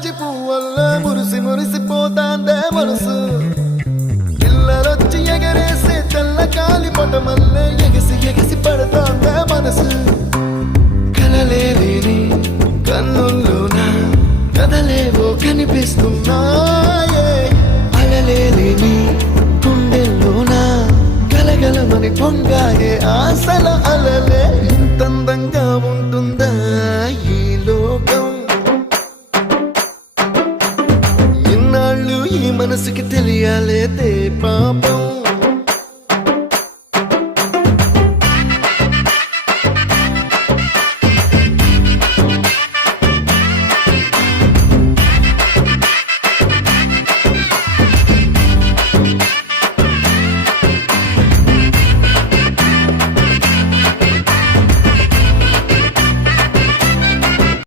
జాజి పువ్వల్ల మురిసి మురిసిపోతాందే మనసు పిల్లలొచ్చి ఎగరేసే తెల్ల కాలి పటమల్లే ఎగిసి ఎగిసి పడతాందే మనసు కలలేని